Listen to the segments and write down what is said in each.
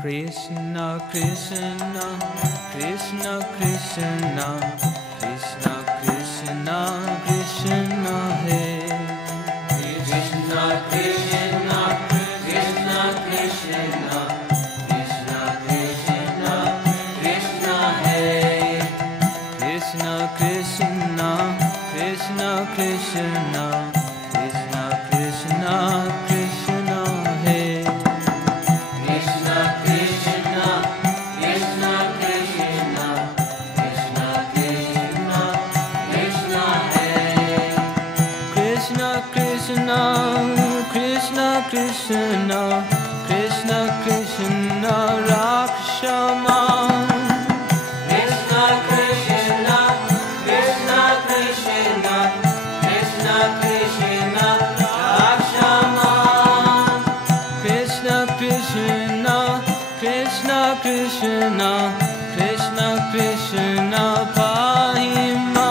Krishna Krishna Krishna Krishna Krishna Krishna Krishna Hare Krishna Krishna Krishna Krishna Krishna Krishna Krishna Hare Krishna Krishna Krishna Krishna Krishna Krishna Krishna Hare Krishna Krishna Krishna Krishna Krishna Krishna Krishna Hare Krishna Krishna Krishna Krishna Krishna Krishna Rakshama Krishna Krishna Krishna Krishna Krishna Krishna Rakshama Krishna Krishna Krishna Krishna Krishna Krishna Pahima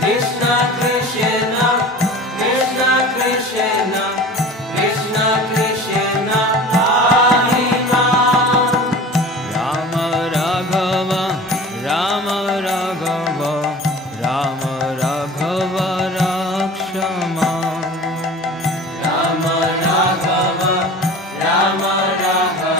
Krishna Krishna Krishna Krishna Krishna Krishna Pahima Rama Raghava Rama Raghava Rama Raghava Rakshama Rama Raghava Rama Raghava